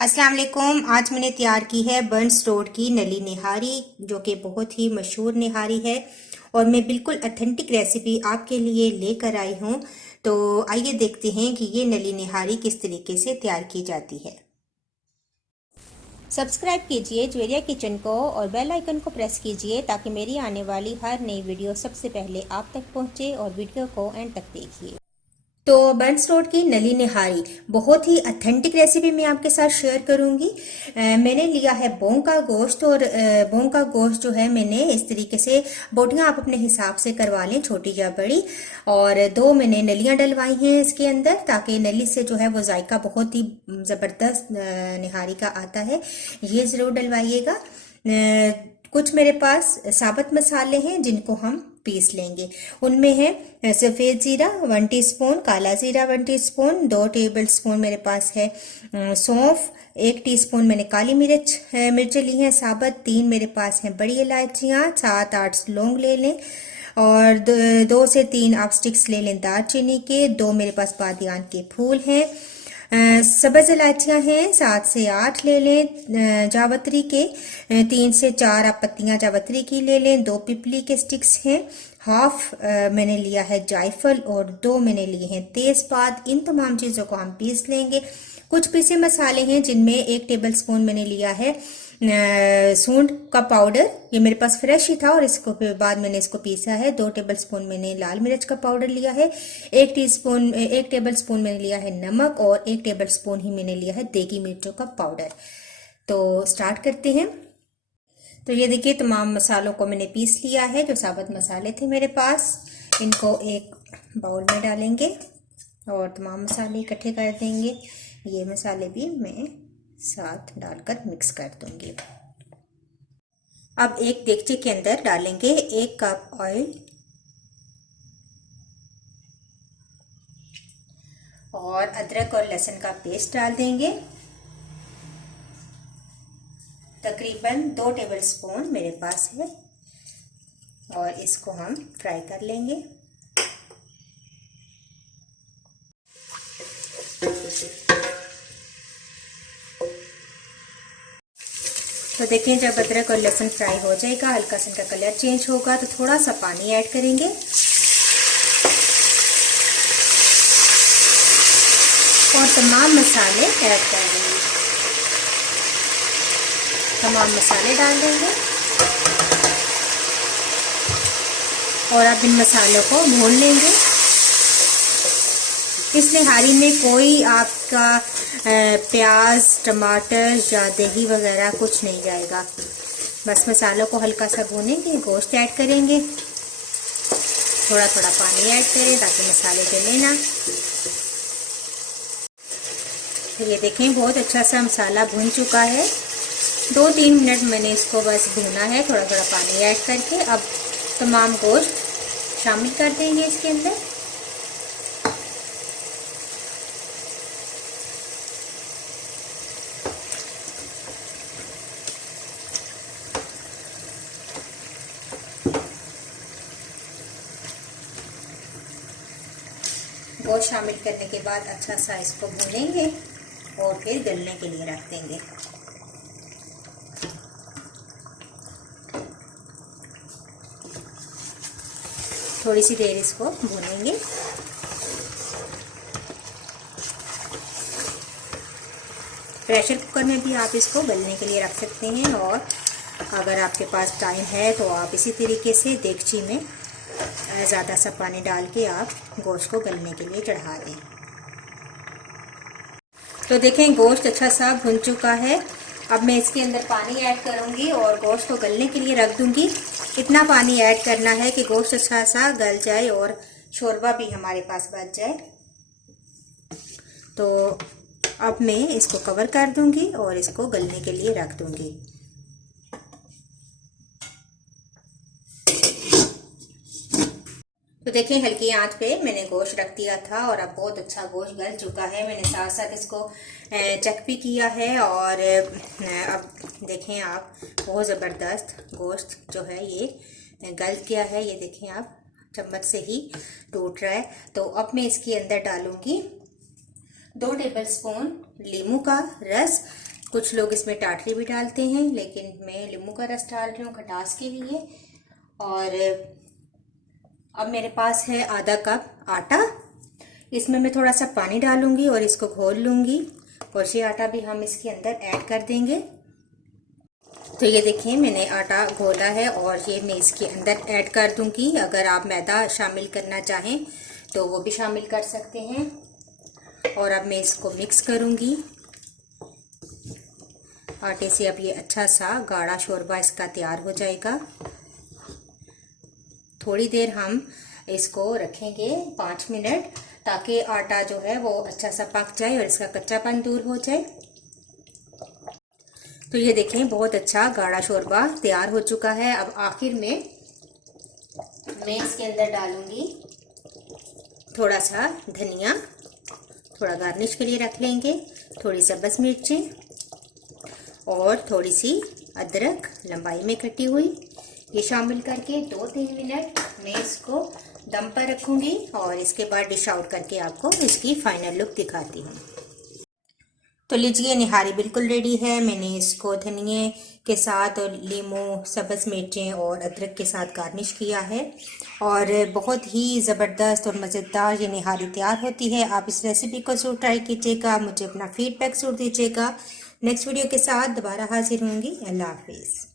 अस्सलाम वालेकुम। आज मैंने तैयार की है बंस रोड की नली निहारी, जो कि बहुत ही मशहूर निहारी है और मैं बिल्कुल अथेंटिक रेसिपी आपके लिए लेकर आई हूँ। तो आइए देखते हैं कि ये नली निहारी किस तरीके से तैयार की जाती है। सब्सक्राइब कीजिए ज्वेरिया किचन को और बेल आइकन को प्रेस कीजिए ताकि मेरी आने वाली हर नई वीडियो सबसे पहले आप तक पहुँचे और वीडियो को एंड तक देखिए। तो बंस रोड की नली निहारी बहुत ही अथेंटिक रेसिपी मैं आपके साथ शेयर करूंगी। मैंने लिया है बोंग का गोश्त और बोंग का गोश्त जो है मैंने इस तरीके से बोटियां आप अपने हिसाब से करवा लें, छोटी या बड़ी। और दो मैंने नलियां डलवाई हैं इसके अंदर, ताकि नली से जो है वो जायका बहुत ही ज़बरदस्त निहारी का आता है। ये ज़रूर डलवाइएगा। कुछ मेरे पास साबुत मसाले हैं जिनको हम पीस लेंगे। उनमें है सफ़ेद ज़ीरा 1 टीस्पून, काला ज़ीरा 1 टीस्पून, 2 टेबल स्पून मेरे पास है सौंफ, 1 टीस्पून मैंने काली मिर्च ली हैं साबुत, 3 मेरे पास हैं बड़ी इलायचियाँ, 7-8 लौंग ले लें और 2 से 3 आप स्टिक्स ले लें दालचीनी के। 2 मेरे पास बादियान के फूल हैं। सब्ज़ इलायचियाँ हैं 7 से 8 ले लें जावित्री के। 3 से 4 आप पत्तियाँ जावित्री की ले लें। 2 पिपली के स्टिक्स हैं। हाफ मैंने लिया है जायफल और 2 मैंने लिए हैं तेज़पात। इन तमाम चीज़ों को हम पीस लेंगे। कुछ पीसे मसाले हैं जिनमें 1 टेबल स्पून मैंने लिया है सूंड का पाउडर, ये मेरे पास फ्रेश ही था और इसको फिर बाद मैंने इसको पीसा है। 2 टेबल स्पून मैंने लाल मिर्च का पाउडर लिया है। 1 टेबल स्पून मैंने लिया है नमक और 1 टेबल स्पून ही मैंने लिया है देगी मिर्चों का पाउडर। तो स्टार्ट करते हैं। तो ये देखिए तमाम मसालों को मैंने पीस लिया है। जो साबुत मसाले थे मेरे पास, इनको एक बाउल में डालेंगे और तमाम मसाले इकट्ठे कर देंगे। ये मसाले भी मैं साथ डालकर मिक्स कर दूंगी। अब एक देगचे के अंदर डालेंगे 1 कप ऑयल और अदरक और लहसुन का पेस्ट डाल देंगे। तकरीबन 2 टेबल स्पून मेरे पास है और इसको हम फ्राई कर लेंगे। तो देखें, जब अदरक और लहसुन फ्राई हो जाएगा, हल्का सा इनका कलर चेंज होगा, तो थोड़ा सा पानी ऐड करेंगे और तमाम मसाले ऐड कर देंगे। तमाम मसाले डाल देंगे और अब इन मसालों को भून लेंगे। इस निहारी में कोई आपका प्याज, टमाटर या दही वगैरह कुछ नहीं जाएगा। बस मसालों को हल्का सा भूनेंगे, गोश्त ऐड करेंगे, थोड़ा थोड़ा पानी ऐड करें ताकि मसाले जले ना। तो ये देखें, बहुत अच्छा सा मसाला भून चुका है। 2-3 मिनट मैंने इसको बस भूना है थोड़ा थोड़ा पानी ऐड करके। अब तमाम गोश्त शामिल कर देंगे इसके अंदर। गोश्त शामिल करने के बाद अच्छा सा इसको भूनेंगे और फिर गलने के लिए रख देंगे। थोड़ी सी देर इसको भूनेंगे। प्रेशर कुकर में भी आप इसको गलने के लिए रख सकते हैं और अगर आपके पास टाइम है तो आप इसी तरीके से देगची में ज़्यादा सा पानी डाल के आप गोश्त को गलने के लिए चढ़ा दें। तो देखें, गोश्त अच्छा सा भुन चुका है। अब मैं इसके अंदर पानी ऐड करूंगी और गोश्त को गलने के लिए रख दूंगी। इतना पानी ऐड करना है कि गोश्त अच्छा सा गल जाए और शोरबा भी हमारे पास बच जाए। तो अब मैं इसको कवर कर दूंगी और इसको गलने के लिए रख दूंगी। तो देखिए, हल्की आंच पे मैंने गोश्त रख दिया था और अब बहुत अच्छा गोश्त गल चुका है। मैंने साथ साथ इसको चेक भी किया है और अब देखें आप, बहुत ज़बरदस्त गोश्त जो है ये गल गया है। ये देखें आप, चम्मच से ही टूट रहा है। तो अब मैं इसके अंदर डालूंगी 2 टेबल स्पून लीमू का रस। कुछ लोग इसमें टाटरी भी डालते हैं, लेकिन मैं नींबू का रस डाल रही हूँ खटास के लिए। और अब मेरे पास है आधा कप आटा। इसमें मैं थोड़ा सा पानी डालूंगी और इसको घोल लूंगी, और ये आटा भी हम इसके अंदर ऐड कर देंगे। तो ये देखिए मैंने आटा घोला है और ये मैं इसके अंदर ऐड कर दूंगी। अगर आप मैदा शामिल करना चाहें तो वो भी शामिल कर सकते हैं। और अब मैं इसको मिक्स करूंगी आटे से। अब ये अच्छा सा गाढ़ा शोरबा इसका तैयार हो जाएगा। थोड़ी देर हम इसको रखेंगे 5 मिनट, ताकि आटा जो है वो अच्छा सा पक जाए और इसका कच्चापन दूर हो जाए। तो ये देखें बहुत अच्छा गाढ़ा शोरबा तैयार हो चुका है। अब आखिर में मैं इसके अंदर डालूंगी थोड़ा सा धनिया, थोड़ा गार्निश के लिए रख लेंगे, थोड़ी सब्ज़ मिर्चें और थोड़ी सी अदरक लंबाई में कटी हुई, ये शामिल करके 2-3 मिनट मैं इसको दम पर रखूंगी और इसके बाद डिश आउट करके आपको इसकी फाइनल लुक दिखाती हूँ। तो लीजिए निहारी बिल्कुल रेडी है। मैंने इसको धनिए के साथ और लीमू, सब्ज़ मिर्चें और अदरक के साथ गार्निश किया है और बहुत ही ज़बरदस्त और मज़ेदार ये निहारी तैयार होती है। आप इस रेसिपी को ज़रूर ट्राई कीजिएगा, मुझे अपना फीडबैक ज़रूर दीजिएगा। नेक्स्ट वीडियो के साथ दोबारा हाजिर होंगी। अल्लाह हाफिज़।